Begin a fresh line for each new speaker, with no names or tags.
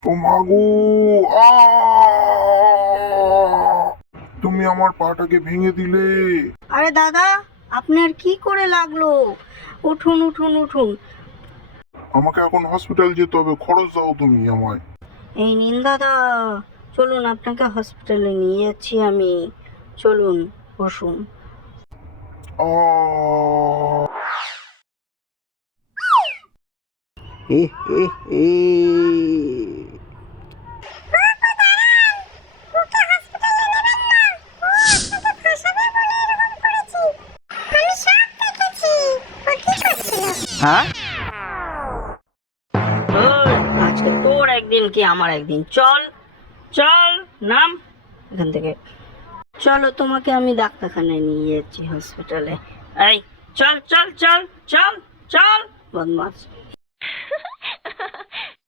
ও মাগো! তুমি আমার পাটাকে ভেঙে দিলে।
আরে দাদা, আপনার কি করে লাগলো? উঠুন উঠুন উঠুন।
আমাকে এখন হসপিটাল যেতে হবে, খরচ দাও তুমি আমায়।
এই নিন দাদা, চলুন আপনাকে হসপিটালে নিয়ে যাচ্ছি আমি। চলুন, বসুন।
আহ
এ এ এ হ্যাঁ,
ওই, আজকে তোর একদিন কি আমার একদিন। চল চল, নাম এখান থেকে। চলো, তোমাকে আমি ডাক্তারখানায় নিয়ে যাচ্ছি, হসপিটালে। এই চল চল চল চল চল, বদমাস।